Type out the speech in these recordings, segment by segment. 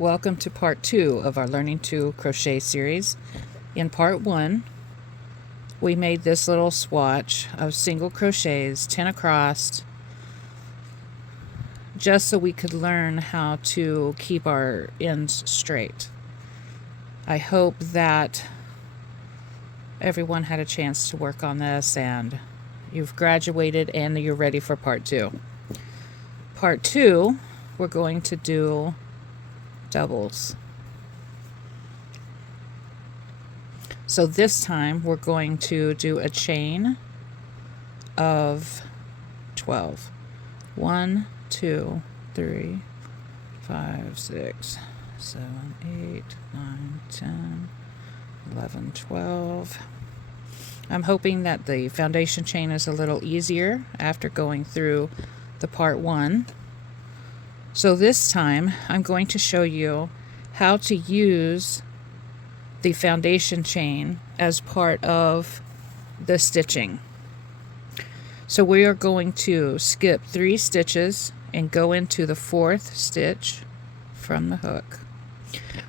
Welcome to part 2 of our Learning to Crochet series. In part 1, we made this little swatch of single crochets, 10 across, just so we could learn how to keep our ends straight. I hope that everyone had a chance to work on this and you've graduated and you're ready for part 2. Part 2, we're going to do doubles. So this time we're going to do a chain of 12. 1, 2, 3, 5, 6, 7, 8, 9, 10, 11, 12. I'm hoping that the foundation chain is a little easier after going through the part 1. So this time I'm going to show you how to use the foundation chain as part of the stitching. So we are going to skip 3 stitches and go into the 4th stitch from the hook.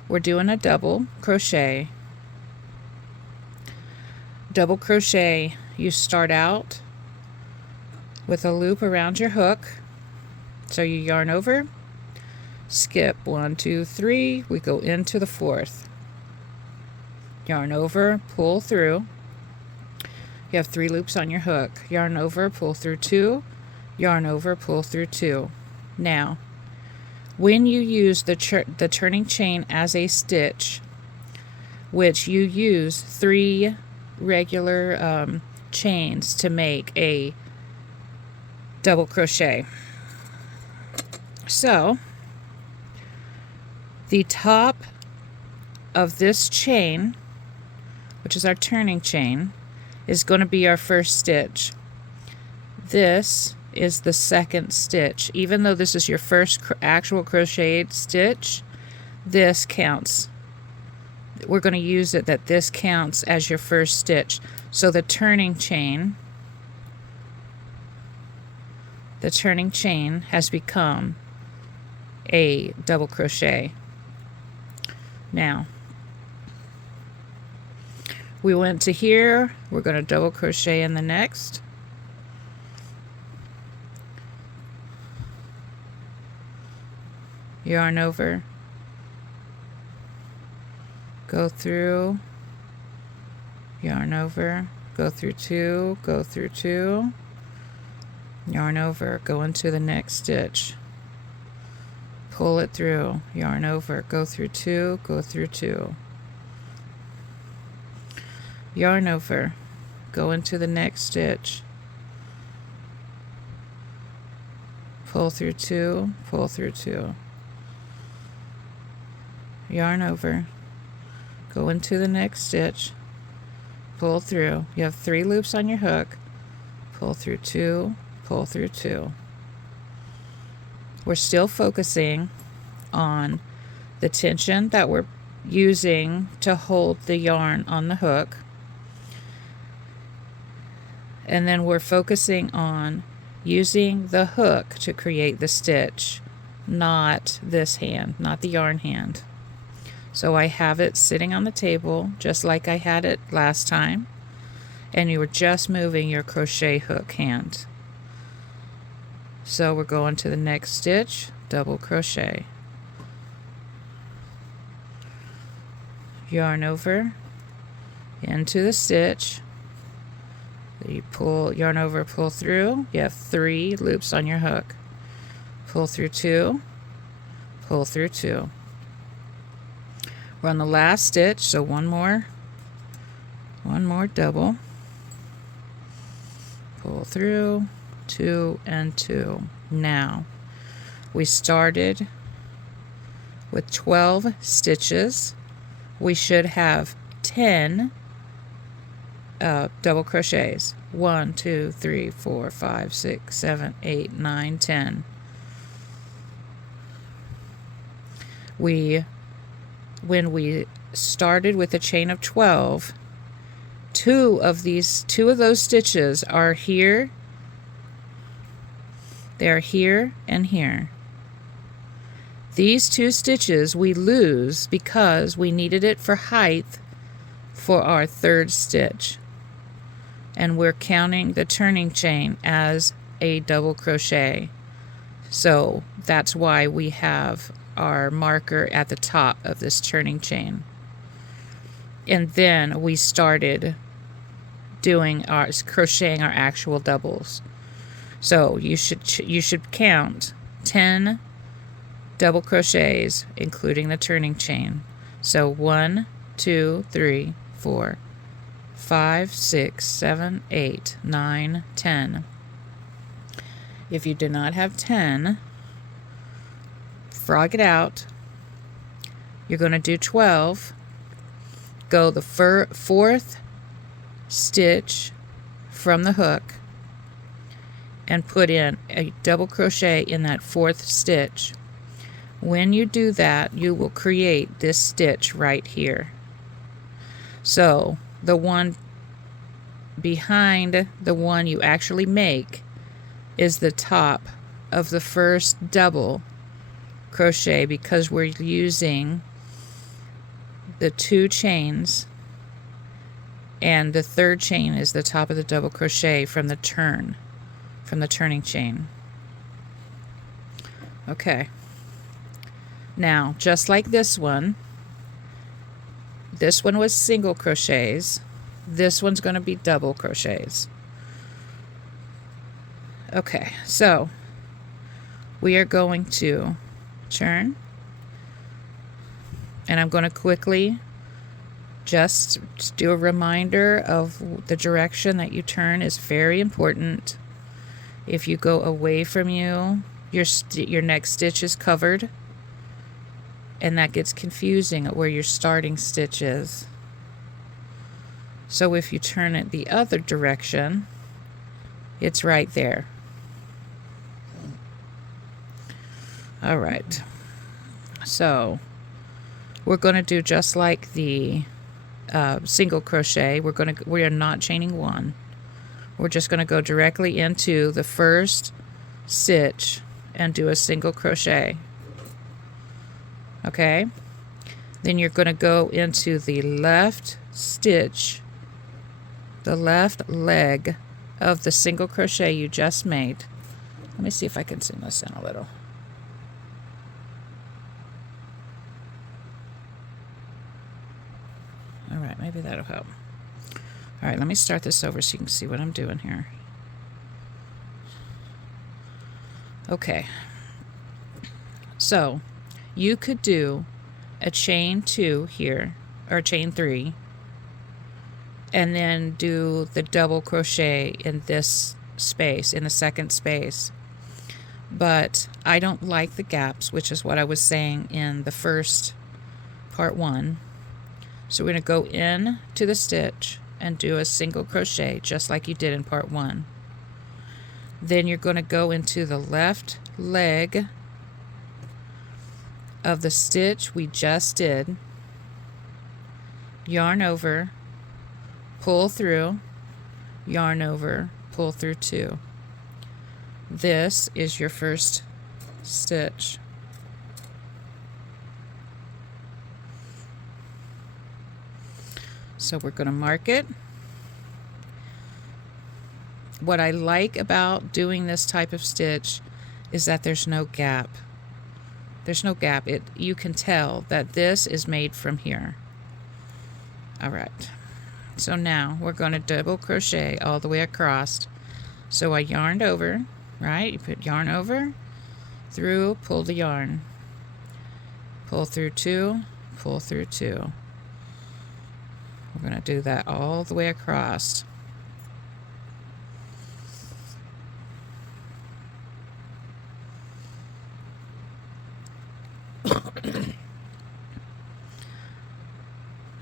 We're doing a double crochet. Double crochet, you start out with a loop around your hook. So you yarn over, skip 1, 2, 3, we go into the 4th. Yarn over, pull through. You have 3 loops on your hook. Yarn over, pull through 2, yarn over, pull through 2. Now, when you use the turning chain as a stitch, which you use 3 regular chains to make a double crochet. So, the top of this chain, which is our turning chain, is going to be our first stitch. This is the 2nd stitch. Even though this is your first actual crocheted stitch, this counts. We're going to use it that this counts as your first stitch. So the turning chain has become a double crochet. Now, we went to here, we're going to double crochet in the next. Yarn over, go through, yarn over, go through 2, go through 2, yarn over, go into the next stitch. Pull it through, yarn over, go through 2, go through 2. Yarn over, go into the next stitch. Pull through 2, pull through 2. Yarn over, go into the next stitch. Pull through. You have 3 loops on your hook. Pull through 2, pull through 2. We're still focusing on the tension that we're using to hold the yarn on the hook. And then we're focusing on using the hook to create the stitch, not this hand, not the yarn hand. So I have it sitting on the table just like I had it last time, and you were just moving your crochet hook hand. So we're going to the next stitch, double crochet. Yarn over, into the stitch. You pull, yarn over, pull through. You have 3 loops on your hook. Pull through 2, pull through 2. We're on the last stitch, so one more double. Pull through. 2 and 2. Now, we started with 12 stitches. We should have 10 double crochets. 1, 2, 3, 4, 5, 6, 7, 8, 9, 10. When we started with a chain of 12, two of those stitches are here. They are here and here. These 2 stitches we lose because we needed it for height for our 3rd stitch, and we're counting the turning chain as a double crochet. So that's why we have our marker at the top of this turning chain. And then we started doing crocheting our actual doubles. So you should count 10 double crochets, including the turning chain. So 1, 2, 3, 4, 5, 6, 7, 8, 9, 10. If you do not have 10, frog it out. You're going to do 12. Go the 4th stitch from the hook and put in a double crochet in that 4th stitch. When you do that, you will create this stitch right here. So the one behind the one you actually make is the top of the first double crochet, because we're using the 2 chains, and the 3rd chain is the top of the double crochet from the turning chain. Okay. Now, just like this one was single crochets. This one's going to be double crochets. Okay, so we are going to turn, and I'm going to quickly just do a reminder of the direction that you turn is very important. If you go away from you, your next stitch is covered, and that gets confusing at where your starting stitch is. So if you turn it the other direction, it's right there. All right, so we're going to do just like the single crochet. We are not chaining 1. We're just going to go directly into the first stitch and do a single crochet. Okay, then you're going to go into the left stitch, the left leg of the single crochet you just made. Let me see if I can zoom this in a little. All right, maybe that'll help. All right, let me start this over so you can see what I'm doing here. Okay, so you could do a chain 2 here, or chain 3, and then do the double crochet in this space, in the second space. But I don't like the gaps, which is what I was saying in the first part 1. So we're going to go in to the stitch and do a single crochet just like you did in part 1. Then you're going to go into the left leg of the stitch we just did, yarn over, pull through, yarn over, pull through 2. This is your first stitch. So we're going to mark it. What I like about doing this type of stitch is that there's no gap. There's no gap. You can tell that this is made from here. All right. So now we're going to double crochet all the way across. So I yarned over, right? You put yarn over, through, pull the yarn. Pull through 2, pull through 2. We're going to do that all the way across.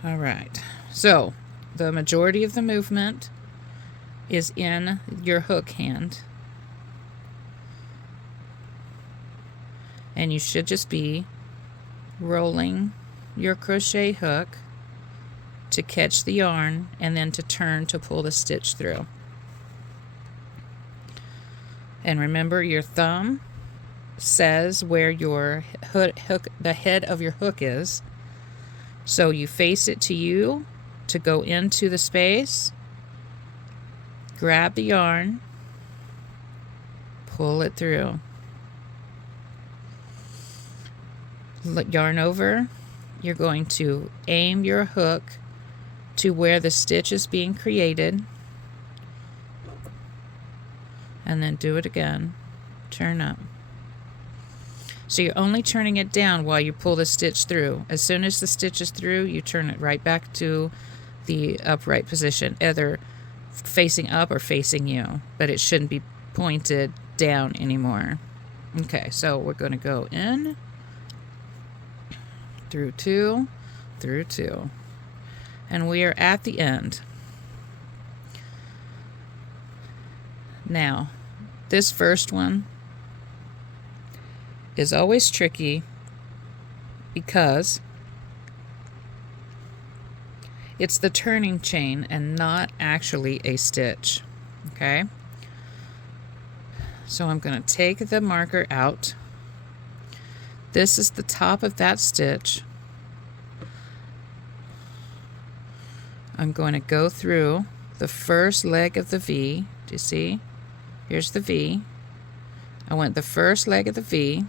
All right, so the majority of the movement is in your hook hand, and you should just be rolling your crochet hook to catch the yarn and then to turn to pull the stitch through. And remember, your thumb says where your hook, the head of your hook is. So you face it to you to go into the space, grab the yarn, pull it through. Yarn over, you're going to aim your hook to where the stitch is being created, and then do it again. Turn up. So you're only turning it down while you pull the stitch through. As soon as the stitch is through, you turn it right back to the upright position, either facing up or facing you, but it shouldn't be pointed down anymore. Okay, so we're going to go in, through two, through two, and we are at the end. Now, this first one is always tricky because it's the turning chain and not actually a stitch. Okay, so I'm going to take the marker out. This is the top of that stitch. I'm going to go through the first leg of the V. Do you see? Here's the V. I went the first leg of the V.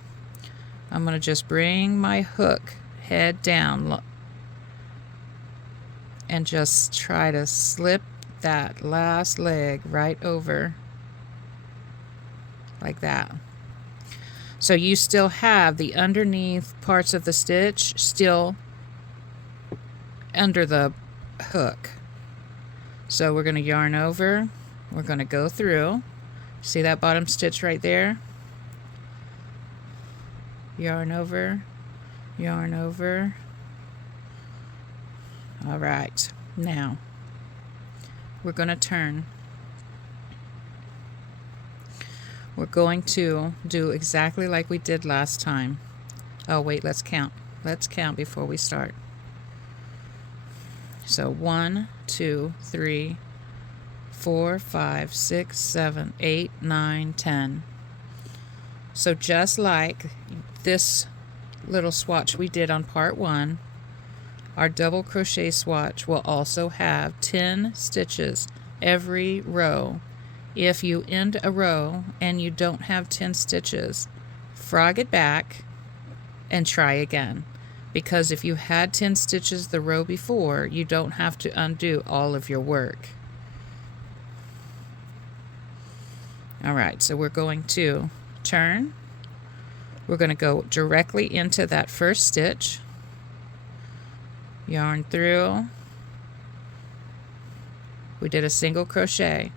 I'm going to just bring my hook head down and just try to slip that last leg right over like that. So you still have the underneath parts of the stitch still under the hook. So we're going to yarn over, we're going to go through. See that bottom stitch right there? Yarn over, yarn over. All right, now we're going to turn. We're going to do exactly like we did last time. Oh wait, let's count. Let's count before we start. So 1, 2, 3, 4, 5, 6, 7, 8, 9, 10. So just like this little swatch we did on part 1, our double crochet swatch will also have 10 stitches every row. If you end a row and you don't have 10 stitches, frog it back and try again. Because if you had 10 stitches the row before, you don't have to undo all of your work. All right, so we're going to turn. We're going to go directly into that first stitch. Yarn through. We did a single crochet.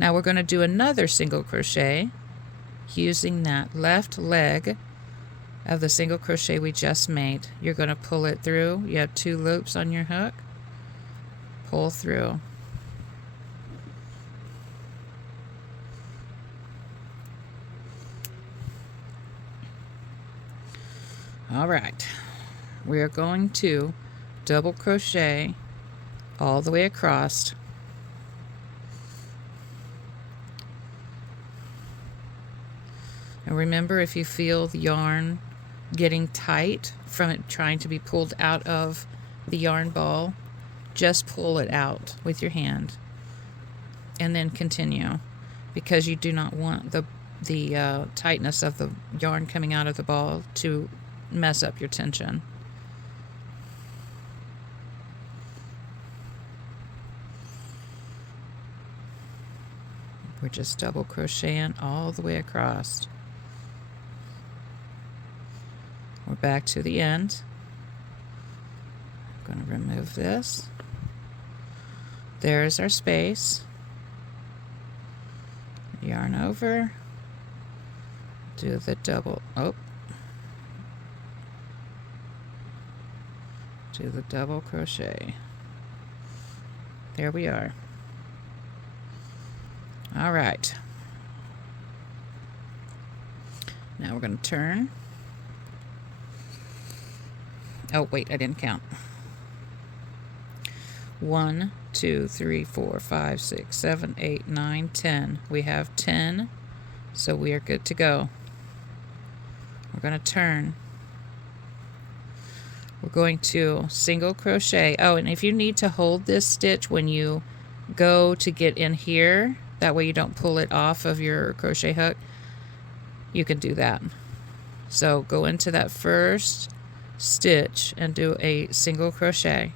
Now we're going to do another single crochet using that left leg of the single crochet we just made. You're going to pull it through. You have 2 loops on your hook. Pull through. All right, we are going to double crochet all the way across. And remember, if you feel the yarn getting tight from it trying to be pulled out of the yarn ball, just pull it out with your hand and then continue, because you do not want the tightness of the yarn coming out of the ball to mess up your tension. We're just double crocheting all the way across. We're back to the end. I'm going to remove this. There's our space. Yarn over. Do the double. Oh. Do the double crochet. There we are. All right. Now we're going to turn. Oh, wait, I didn't count. 1, 2, 3, 4, 5, 6, 7, 8, 9, 10. We have 10, so we are good to go. going to turn. We're going to single crochet. Oh, and if you need to hold this stitch when you go to get in here, that way you don't pull it off of your crochet hook, you can do that. So go into that first stitch and do a single crochet.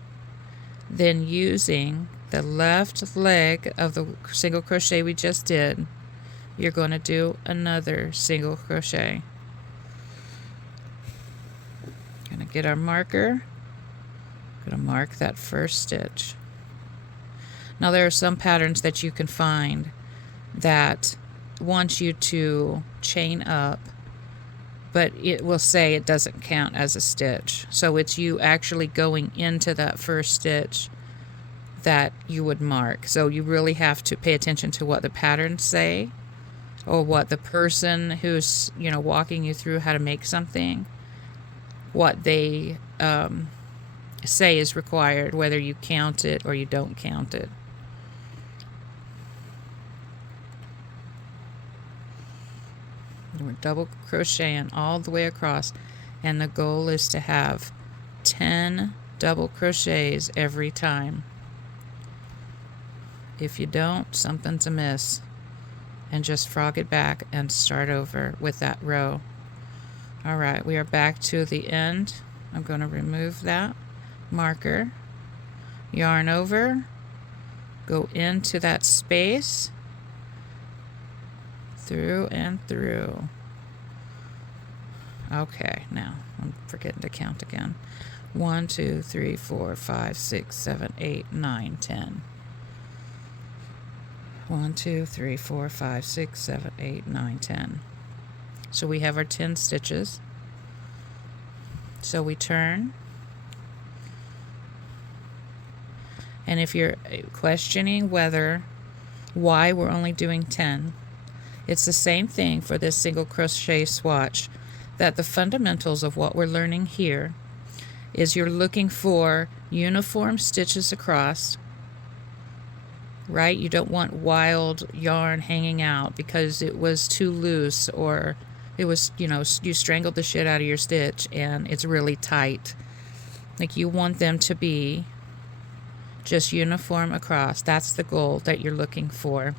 Then using the left leg of the single crochet we just did, you're going to do another single crochet. Going to get our marker. Going to mark that first stitch. Now there are some patterns that you can find that want you to chain up, but it will say it doesn't count as a stitch. So it's you actually going into that first stitch that you would mark. So you really have to pay attention to what the patterns say, or what the person who's, you know, walking you through how to make something, what they say is required, whether you count it or you don't count it. And we're double crocheting all the way across, and the goal is to have 10 double crochets every time. If you don't, something's amiss, and just frog it back and start over with that row. Alright, we are back to the end. I'm going to remove that marker, yarn over, go into that space, through and through. Okay, now I'm forgetting to count again. 1, 2, 3, 4, 5, 6, 7, 8, 9, 10. 1, 2, 3, 4, 5, 6, 7, 8, 9, 10. So we have our 10 stitches. So we turn. And if you're questioning why we're only doing 10, it's the same thing for this single crochet swatch, that the fundamentals of what we're learning here is you're looking for uniform stitches across, right? You don't want wild yarn hanging out because it was too loose, or it was, you know, you strangled the shit out of your stitch and it's really tight. Like, you want them to be just uniform across. That's the goal that you're looking for.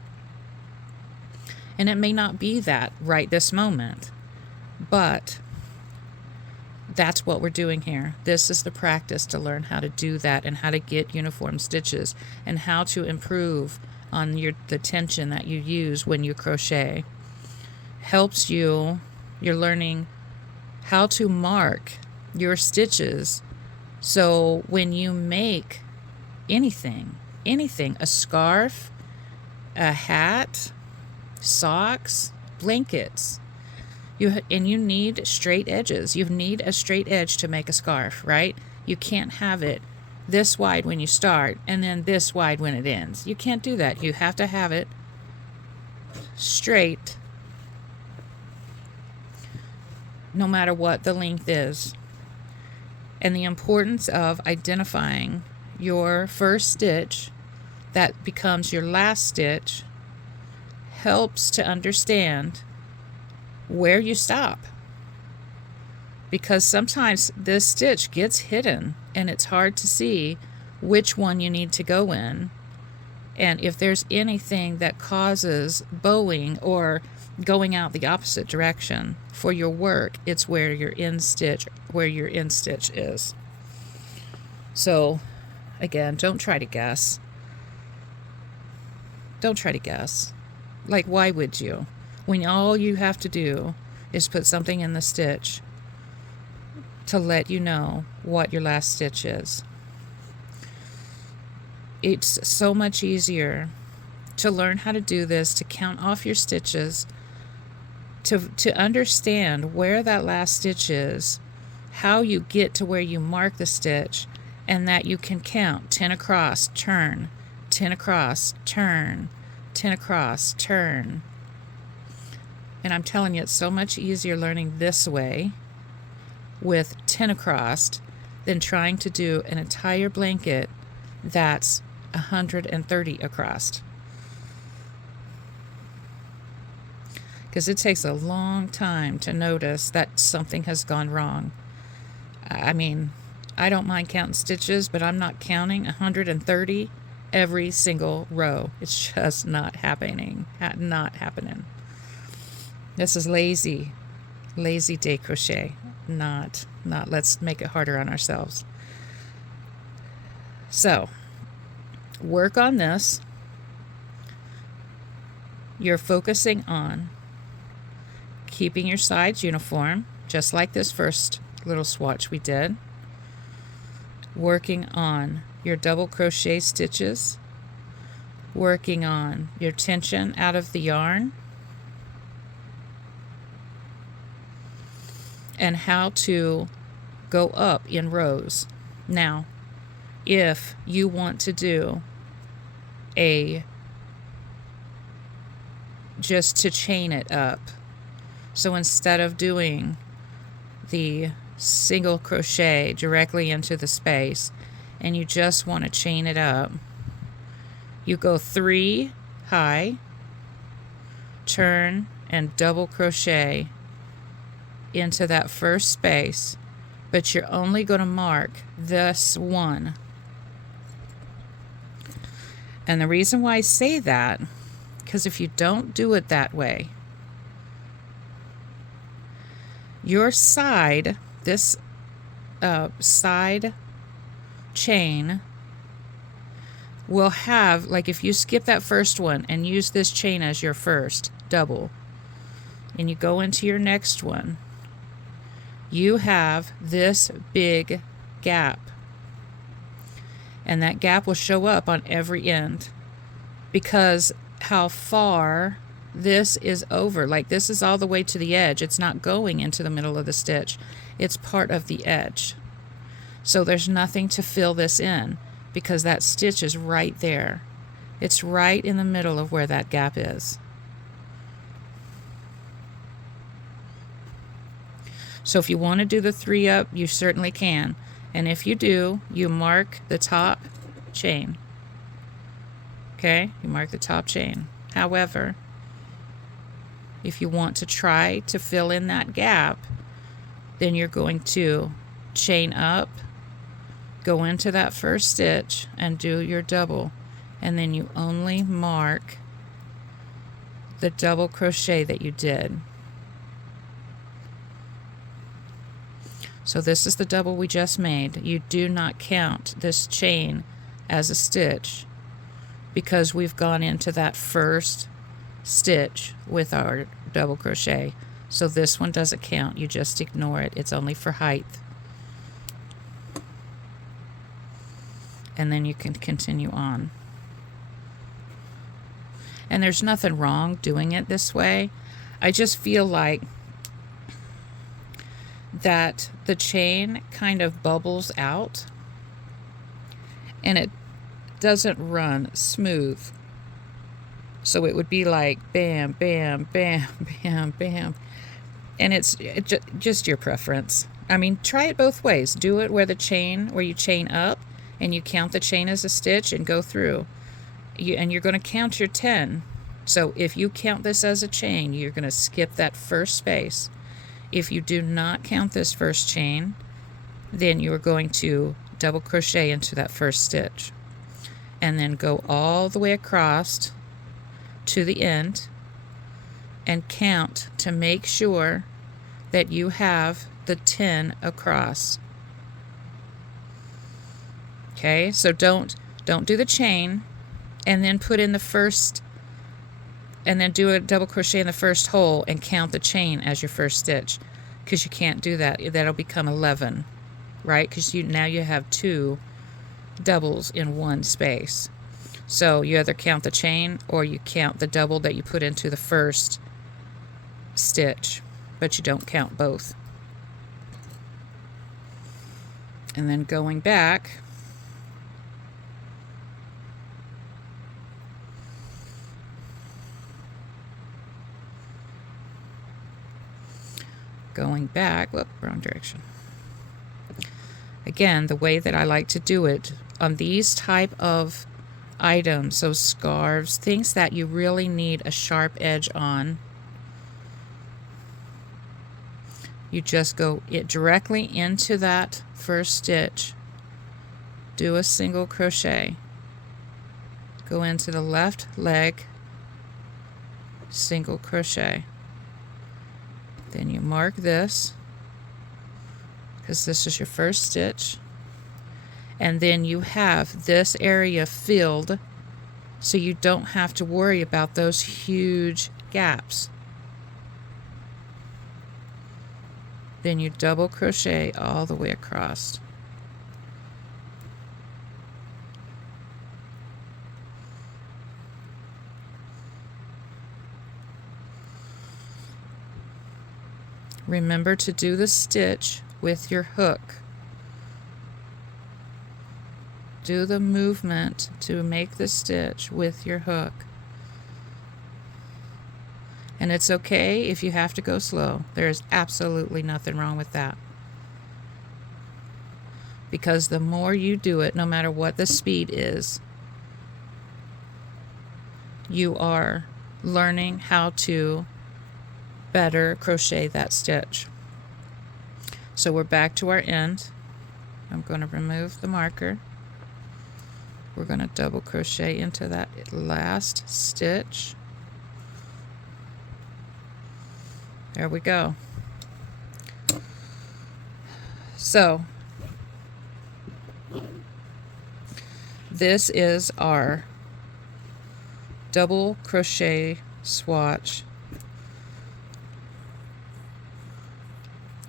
And it may not be that right this moment, but that's what we're doing here. This is the practice to learn how to do that, and how to get uniform stitches, and how to improve on the tension that you use when you crochet. Helps you, you're learning how to mark your stitches, so when you make anything, a scarf, a hat, socks, blankets, you need straight edges. You need a straight edge to make a scarf, right? You can't have it this wide when you start and then this wide when it ends. You can't do that. You have to have it straight, no matter what the length is. And the importance of identifying your first stitch that becomes your last stitch helps to understand where you stop, because sometimes this stitch gets hidden and it's hard to see which one you need to go in, and if there's anything that causes bowing or going out the opposite direction for your work, it's where your end stitch is. So again, don't try to guess. Like, why would you? When all you have to do is put something in the stitch to let you know what your last stitch is. It's so much easier to learn how to do this, to count off your stitches, to understand where that last stitch is, how you get to where you mark the stitch, and that you can count 10 across, turn, 10 across, turn, 10 across, turn. And I'm telling you, it's so much easier learning this way with 10 across than trying to do an entire blanket that's 130 across. because it takes a long time to notice that something has gone wrong. I mean, I don't mind counting stitches, but I'm not counting 130 every single row. It's just not happening. Not happening. This is lazy day crochet. Not let's make it harder on ourselves. So, work on this. You're focusing on keeping your sides uniform, just like this first little swatch we did. Working on your double crochet stitches. Working on your tension out of the yarn. And how to go up in rows. Now, if you want to do just to chain it up, so instead of doing the single crochet directly into the space and you just want to chain it up, you go 3 high, turn and double crochet into that first space, but you're only going to mark this one. And the reason why I say that, because if you don't do it that way, your side, this side chain will have, like if you skip that first one and use this chain as your first double, and you go into your next one, you have this big gap. And that gap will show up on every end because how far this is over. Like this is all the way to the edge. It's not going into the middle of the stitch. It's part of the edge. So there's nothing to fill this in because that stitch is right there. It's right in the middle of where that gap is. So if you want to do the 3 up, you certainly can. And if you do, you mark the top chain. Okay, you mark the top chain. However, if you want to try to fill in that gap, then you're going to chain up, go into that first stitch and do your double, and then you only mark the double crochet that you did. So this is the double we just made. You do not count this chain as a stitch because we've gone into that first stitch with our double crochet. So this one doesn't count. You just ignore it. It's only for height. And then you can continue on. And there's nothing wrong doing it this way. I just feel like that the chain kind of bubbles out and it doesn't run smooth. So it would be like bam, bam, bam, bam, bam. And it's just your preference. I mean, try it both ways. Do it where you chain up and you count the chain as a stitch and go through. And you're going to count your 10. So if you count this as a chain, you're going to skip that first space. If you do not count this first chain, then you are going to double crochet into that first stitch and then go all the way across to the end and count to make sure that you have the 10 across. Okay, so don't do the chain and then put in the first, and then do a double crochet in the first hole and count the chain as your first stitch, because you can't do that. That'll become 11, right? Because now you have 2 doubles in one space. So you either count the chain or you count the double that you put into the first stitch, but you don't count both. And then going back, whoop, wrong direction. Again, the way that I like to do it on these type of items, so scarves, things that you really need a sharp edge on, You just go directly into that first stitch, do a single crochet, go into the left leg, single crochet. Then you mark this because this is your first stitch, and then you have this area filled so you don't have to worry about those huge gaps. Then you double crochet all the way across. Remember to do the stitch with your hook. Do the movement to make the stitch with your hook. And it's okay if you have to go slow. There is absolutely nothing wrong with that. Because the more you do it, no matter what the speed is, you are learning how to better crochet that stitch. So we're back to our end. I'm going to remove the marker. We're going to double crochet into that last stitch. There we go. So this is our double crochet swatch,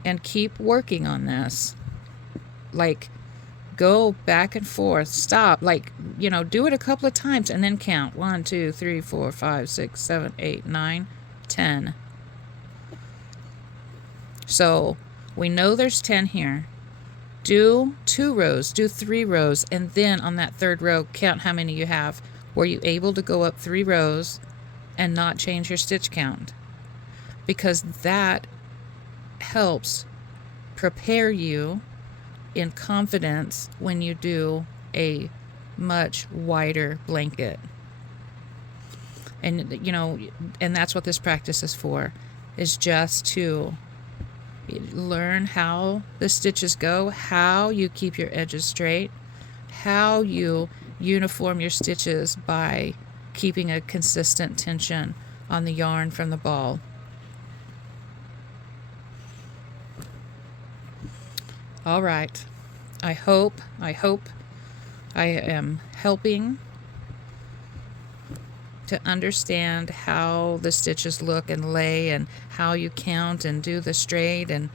and keep working on this. Like, go back and forth, stop, like, you know, do it a couple of times and then count 1, 2, 3, 4, 5, 6, 7, 8, 9, 10. So we know there's 10 here. Do 2 rows, do 3 rows, and then on that third row, count how many you have. Were you able to go up 3 rows and not change your stitch count? Because that helps prepare you in confidence when you do a much wider blanket. And, you know, and that's what this practice is for, is just to learn how the stitches go, how you keep your edges straight, how you uniform your stitches by keeping a consistent tension on the yarn from the ball. All right. I hope I am helping to understand how the stitches look and lay, and how you count and do the straight, and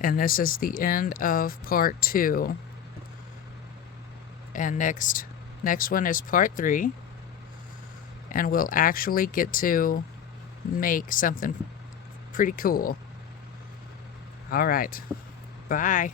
this is the end of part 2. And next one is part 3, and we'll actually get to make something pretty cool. All right. Bye.